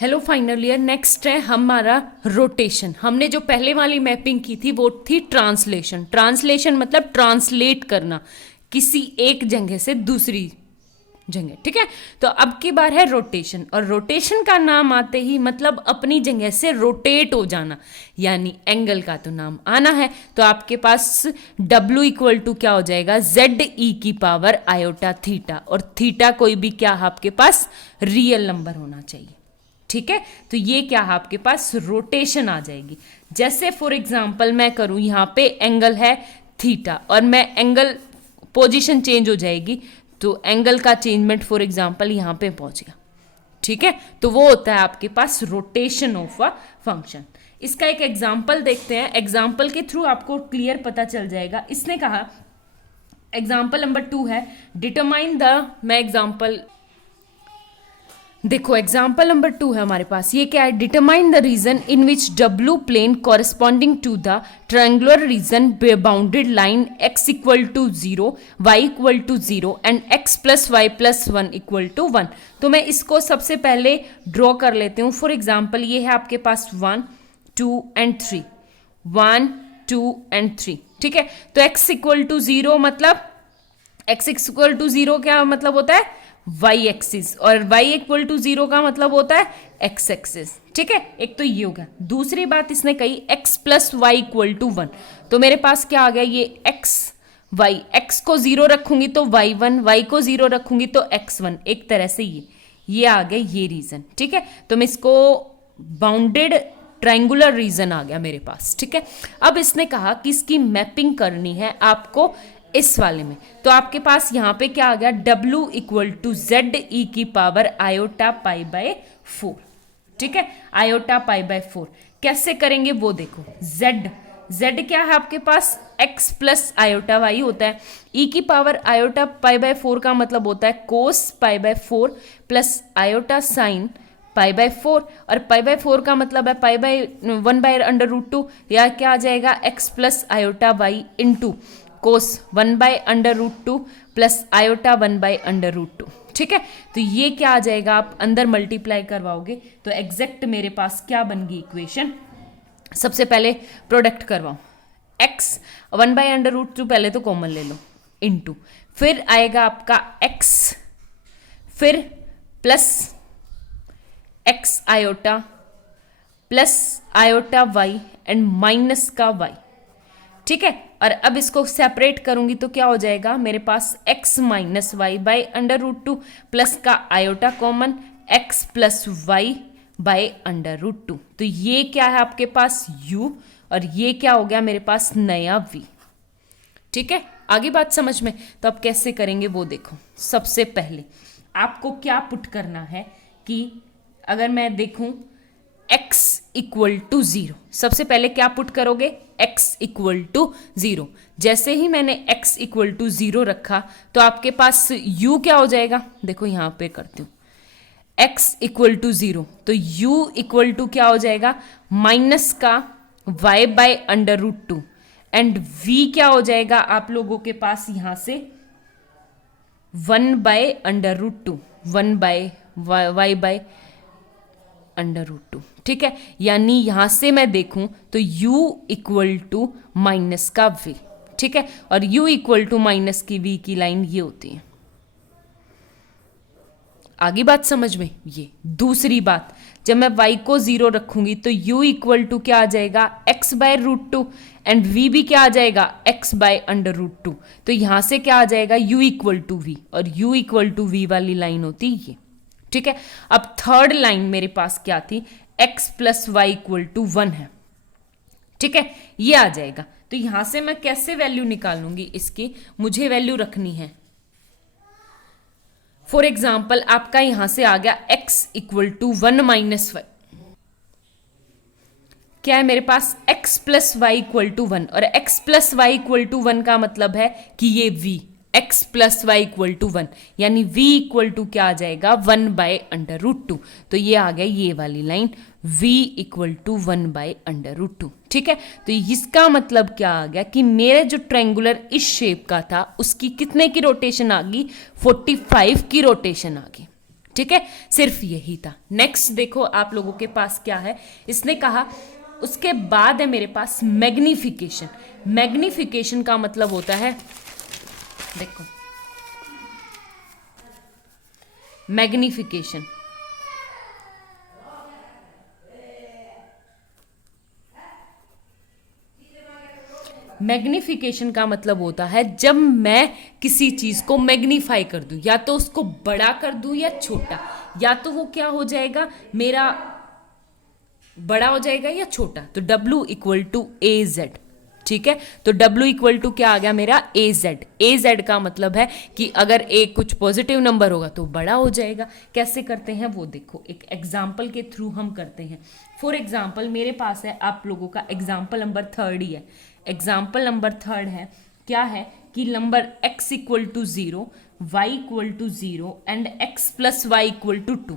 Hello final year. Next है हमारा rotation. हमने जो पहले वाली मैपिंग की थी वो थी ट्रांसलेशन। ट्रांसलेशन मतलब ट्रांसलेट करना किसी एक जगह से दूसरी जगह, ठीक है। तो अब की बार है रोटेशन, और रोटेशन का नाम आते ही मतलब अपनी जगह से रोटेट हो जाना, यानी एंगल का तो नाम आना है। तो आपके पास W इक्वल टू क्या हो जाएगा, ZE की पावर आयोटा थीटा, और थीटा कोई भी क्या आपके पास रियल नंबर होना चाहिए, ठीक है। तो ये क्या है आपके पास रोटेशन आ जाएगी। जैसे फॉर एग्जांपल मैं करूं, यहाँ पे एंगल है थीटा और मैं एंगल पोजीशन चेंज हो जाएगी, तो एंगल का चेंजमेंट फॉर एग्जांपल यहाँ पे पहुंच गया, ठीक है। तो वो होता है आपके पास रोटेशन ऑफ अ फंक्शन। इसका एक एग्जाम्पल देखते हैं, एग्जाम्पल के थ्रू आपको क्लियर पता चल जाएगा। इसने कहा एग्जाम्पल नंबर 2 है डिटरमाइन द, मैं एग्जाम्पल देखो एग्जाम्पल नंबर 2 है हमारे पास। ये क्या है, determine the region in which W plane corresponding to the triangular region bounded line x equal to 0, y equal to 0 and x plus Y plus 1 equal to 1। तो मैं इसको सबसे पहले ड्रॉ कर लेती हूँ। फॉर एग्जाम्पल ये है आपके पास 1 2 एंड 3, 1 2 एंड 3, ठीक है। तो x इक्वल टू 0 मतलब x इक्वल टू 0 क्या मतलब होता है, y एक्सिस, और y इक्वल टू 0 का मतलब होता है x एक्सिस, ठीक है। एक तो ये हो गया। दूसरी बात इसने कही x plus Y equal to 1, तो मेरे पास क्या आ गया, ये x y, x को 0 रखूंगी तो y1, y को 0 रखूंगी तो x1, एक तरह से ये आ गया ये रीजन, ठीक है। तो मैं इसको बाउंडेड ट्रायंगुलर रीजन आ गया मेरे पास, ठीक है। अब इसने कहा कि इसकी मैपिंग करनी है आपको इस वाले में, तो आपके पास यहाँ पे क्या आ गया, W इक्वल टू ZE की पावर आयोटा पाई बाय 4, ठीक है। आयोटा पाई बाय 4 कैसे करेंगे वो देखो। Z क्या है आपके पास, x प्लस आयोटा वाई होता है। E की पावर आयोटा पाई बाय 4 का मतलब होता है cos pi by 4 plus iota sine pi by 4, और पाई बाय 4 का मतलब है pi by 1 by under root 2, या क्या आ जाएगा x plus iota y into cos 1 by under root 2 plus iota 1 by under root 2, ठीक है। तो ये क्या आ जाएगा, आप अंदर मल्टीप्लाई करवाओगे तो एग्जैक्ट मेरे पास क्या बन गई इक्वेशन। सबसे पहले प्रोडक्ट करवाओ, x 1 बाय अंडर रूट 2 पहले तो कॉमन ले लो, इनटू फिर आएगा आपका x, फिर plus x iota plus iota y and minus का y, ठीक है। और अब इसको सेपरेट करूंगी तो क्या हो जाएगा मेरे पास x minus y by under root 2 plus का iota common x plus y by under root 2। तो ये क्या है आपके पास u, और ये क्या हो गया मेरे पास नया v, ठीक है। आगे बात समझ में, तो अब कैसे करेंगे वो देखो। सबसे पहले आपको क्या पुट करना है कि अगर मैं देखूं x इक्वल टू 0, सबसे पहले क्या पुट करोगे, x इक्वल टू 0। जैसे ही मैंने x इक्वल टू 0 रखा तो आपके पास u क्या हो जाएगा, देखो यहाँ पे करती हूँ, x इक्वल टू 0 तो u इक्वल टू क्या हो जाएगा, माइनस का y by under root 2 and v क्या हो जाएगा आप लोगों के पास यहाँ से 1 by under root 2, 1 by y by under root 2, ठीक है। यानी यहां से मैं देखूं तो u इक्वल टू माइनस का v, ठीक है। और u इक्वल टू माइनस की v की लाइन ये होती है। आगे बात समझ में। ये दूसरी बात, जब मैं y को 0 रखूंगी तो u इक्वल टू क्या आ जाएगा, x by root 2 and v भी क्या आ जाएगा, x बाय अंडर रूट 2। तो यहां से क्या आ जाएगा u इक्वल टू v, और u इक्वल टू v वाली लाइन होती है ये, ठीक है। अब थर्ड लाइन मेरे पास क्या थी, x plus Y equal to 1 है, ठीक है। ये आ जाएगा। तो यहां से मैं कैसे वैल्यू निकालूंगी इसकी, मुझे वैल्यू रखनी है। फॉर एग्जाम्पल आपका यहां से आ गया x equal to 1 minus Y, क्या है मेरे पास x plus Y equal to 1, और x plus Y equal to 1 का मतलब है कि ये v, x plus Y equal to 1, यानी v इक्वल टू क्या आ जाएगा, 1 बाय अंडर रूट 2। तो ये आ गया ये वाली line, v equal to 1 by under root 2, ठीक है। तो इसका मतलब क्या आ गया कि मेरे जो ट्रायंगुलर इस शेप का था उसकी कितने की रोटेशन आ गई, 45 की रोटेशन आ गई, ठीक है, सिर्फ यही था। नेक्स्ट देखो आप लोगों के पास क्या है, इसने कहा उसके बाद है मेरे पास मैग्निफिकेशन। मैग्निफिकेशन का मतलब होता है, देखो मैग्निफिकेशन मैग्निफिकेशन का मतलब होता है जब मैं किसी चीज को मैग्नीफाई कर दूं, या तो उसको बड़ा कर दूं या छोटा, या तो वो क्या हो जाएगा मेरा बड़ा हो जाएगा या छोटा। तो W equal to A Z, ठीक है। तो W इक्वल टू क्या आ गया मेरा ए जेड। ए जेड का मतलब है कि अगर ए कुछ पॉजिटिव नंबर होगा तो बड़ा हो जाएगा। कैसे करते हैं वो देखो, एक एग्जाम्पल के थ्रू हम करते हैं। फॉर एग्जाम्पल मेरे पास है आप लोगों का एग्जाम्पल नंबर 3 ही है। एग्जाम्पल नंबर 3 है क्या है कि number x equal to 0, Y equal to 0 and x plus Y equal to 2,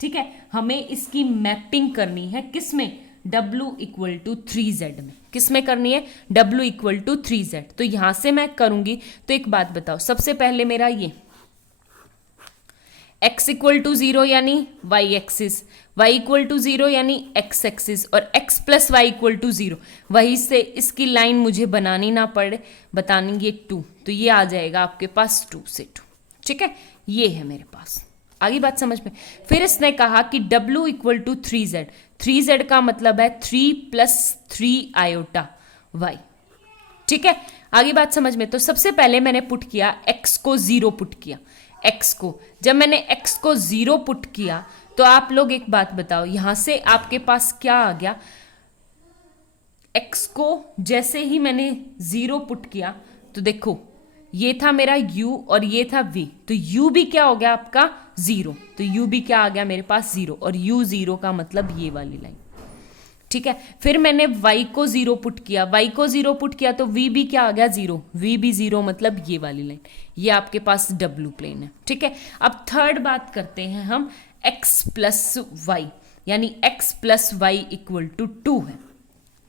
ठीक है। हमें इसकी मैपिंग करनी है किस में, W इक्वल टू 3z में। किस में करनी है, W इक्वल टू 3z। तो यहां से मैं करूंगी तो एक बात बताओ, सबसे पहले मेरा ये x इक्वल टू 0 यानी y axis, y equal to 0 यानी x एक्सिस, और x plus Y equal to 0। वहीं से इसकी लाइन मुझे बनानी ना पड़े, बतानी ये 2, तो ये आ जाएगा आपके पास 2 से 2, ठीक है। ये है मेरे पास, आगे बात समझ में। फिर इसने कहा कि W equal to 3z। 3z का मतलब है 3 प्लस 3 आयोटा y, ठीक है। आगे बात समझ में। तो सबसे पहले मैंने पुट किया x को 0 पुट किया। x को जब मैंने x को 0 पुट किया तो आप लोग एक बात बताओ, यहां से आपके पास क्या आ गया, x को जैसे ही मैंने 0 पुट किया तो देखो ये था मेरा u और ये था v, तो u भी क्या हो गया आपका 0, तो u भी क्या आ गया मेरे पास 0, और u 0 का मतलब ये वाली लाइन, ठीक है। फिर मैंने y को 0 पुट किया, y को 0 पुट किया तो v भी क्या आ गया 0, v भी 0 मतलब ये वाली लाइन, ये आपके पास W प्लेन है, ठीक है। अब थर्ड बात करते हैं हम x प्लस वाई, यानी x plus Y equal to 2 है,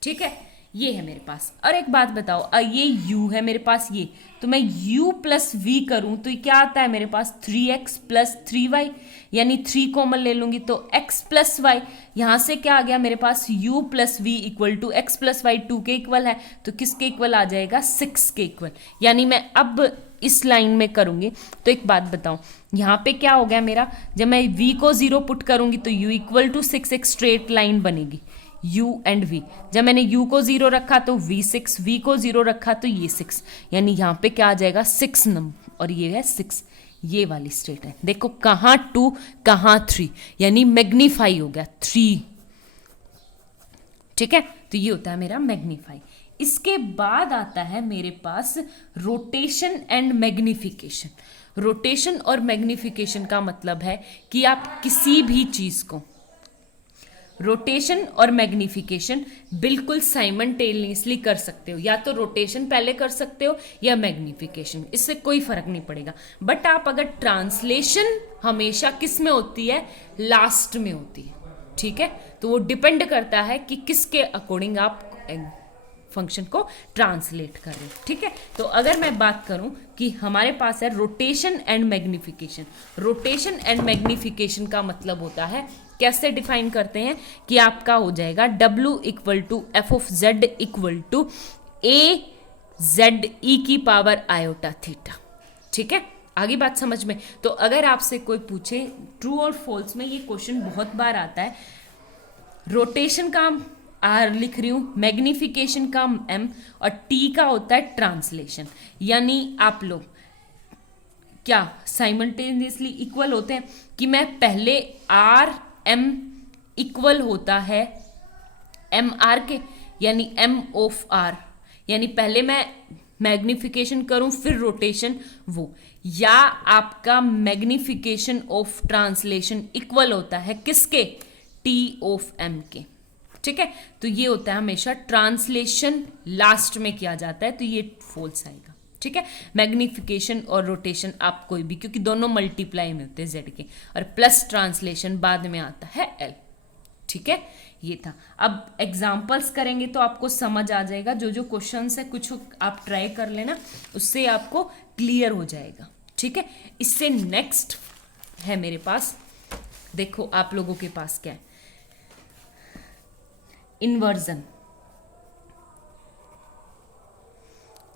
ठीक है। ये है मेरे पास। और एक बात बताओ, ये u है मेरे पास, ये तो मैं u प्लस v करूं तो ये क्या आता है मेरे पास 3x प्लस 3y, यानी 3 कॉमन ले लूंगी तो x प्लस वाई, यहां से क्या आ गया मेरे पास u plus v equal to x plus Y 2 के इक्वल है, तो किसके इक्वल आ जाएगा 6 के इक्वल। यानी मैं अब इस लाइन में करूंगी तो एक बात बताऊं, यहाँ पे क्या हो गया मेरा, जब मैं v को 0 पुट करूंगी तो u इक्वल टू 6 एक स्ट्रेट लाइन बनेगी, u एंड v। जब मैंने u को 0 रखा तो v 6, v को 0 रखा तो ये 6, यानी यहाँ पे क्या आ जाएगा 6 नंबर, और ये है 6, ये वाली स्ट्रेट है। देखो कहाँ 2 कहाँ 3, यानी मैग्नीफाई हो गया 3, ठीक है। तो ये होता है मेरा मैग्नीफाई। इसके बाद आता है मेरे पास रोटेशन एंड मैग्निफिकेशन। रोटेशन और मैग्निफिकेशन का मतलब है कि आप किसी भी चीज को, रोटेशन और मैग्निफिकेशन बिल्कुल साइमल्टेनियसली कर सकते हो, या तो रोटेशन पहले कर सकते हो या मैग्निफिकेशन, इससे कोई फर्क नहीं पड़ेगा। बट आप अगर ट्रांसलेशन हमेशा किस में होती है, लास्ट में होती है, ठीक है। तो वो डिपेंड करता है कि किसके अकॉर्डिंग आप फंक्शन को ट्रांसलेट कर रहे हो, ठीक है। तो अगर मैं बात करूं कि हमारे पास है rotation and magnification. Rotation and magnification का मतलब होता है, कैसे डिफाइन करते हैं कि आपका हो जाएगा W equal to f of z equal to A z e की पावर आयोटा थीटा, ठीक है। आगे बात समझ में। तो अगर आपसे कोई पूछे ट्रू और फॉल्स में, ये क्वेश्चन बहुत बार आता है, रोटेशन का R लिख रही हूँ, मैग्निफिकेशन का M, और T का होता है ट्रांसलेशन, यानी आप लोग क्या साइमल्टेनियसली इक्वल होते हैं कि मैं पहले R M इक्वल होता है M R के, यानी M ऑफ R, यानी पहले मैं मैग्निफिकेशन करूं फिर रोटेशन वो, या आपका मैग्निफिकेशन ऑफ ट्रांसलेशन इक्वल होता है किसके, T ऑफ M के, ठीक है। तो ये होता है हमेशा ट्रांसलेशन लास्ट में किया जाता है, तो ये फॉल्स आएगा, ठीक है। मैग्निफिकेशन और रोटेशन आप कोई भी, क्योंकि दोनों मल्टीप्लाई में होते हैं जेड के, और प्लस ट्रांसलेशन बाद में आता है एल, ठीक है। ये था। अब एग्जाम्पल्स करेंगे तो आपको समझ आ जाएगा, जो जो क्वेश्चंस है कुछ आप ट्राई कर लेना, उससे आपको क्लियर हो जाएगा, ठीक है। इससे नेक्स्ट है मेरे पास, देखो आप लोगों के पास क्या है, इन्वर्जन।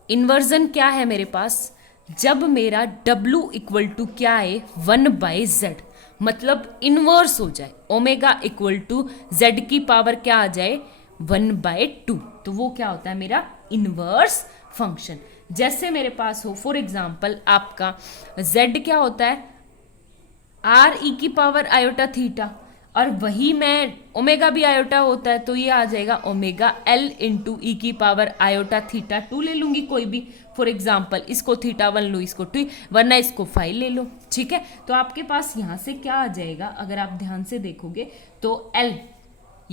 इन्वर्जन क्या है मेरे पास, जब मेरा W इक्वल टू क्या है 1/z, मतलब इन्वर्स हो जाए, ओमेगा इक्वल टू z की पावर क्या आ जाए 1/2, तो वो क्या होता है मेरा इन्वर्स फंक्शन। जैसे मेरे पास हो फॉर एग्जाम्पल आपका z क्या होता है r e⁻θ, और वही मैं ओमेगा भी आयोटा होता है, तो ये आ जाएगा ओमेगा l इंटू e⁻θ2 ले लूंगी कोई भी, फॉर एग्जाम्पल इसको θ1 लो, इसको 2, वरना इसको 5 ले लो, ठीक है। तो आपके पास यहाँ से क्या आ जाएगा, अगर आप ध्यान से देखोगे तो l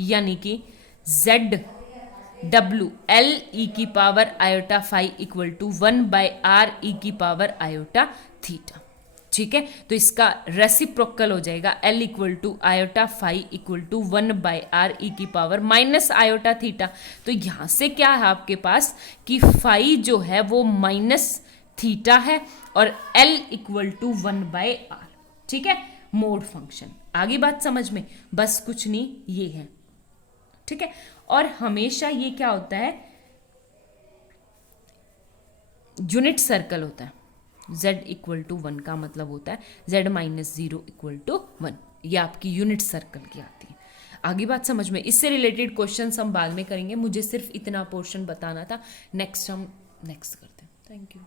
यानी कि ZW l⁻φ equal to 1/r⁻θ, ठीक है। तो इसका रेसिप्रोकल हो जाएगा l equal to φ equal to 1/r⁻θ। तो यहाँ से क्या है आपके पास कि फाई जो है वो -θ है और l इक्वल टू 1/r, ठीक है, मोड फंक्शन। आगे बात समझ में, बस कुछ नहीं, ये है, ठीक है। और हमेशा ये क्या होता है, यूनिट सर्कल होता है, z इक्वल टू 1 का मतलब होता है z माइनस 0 इक्वल टू 1, ये आपकी यूनिट सर्कल की आती है। आगे बात समझ में, इससे रिलेटेड क्वेश्चन हम बाद में करेंगे, मुझे सिर्फ इतना पोर्शन बताना था, नेक्स्ट हम नेक्स्ट करते हैं। Thank you.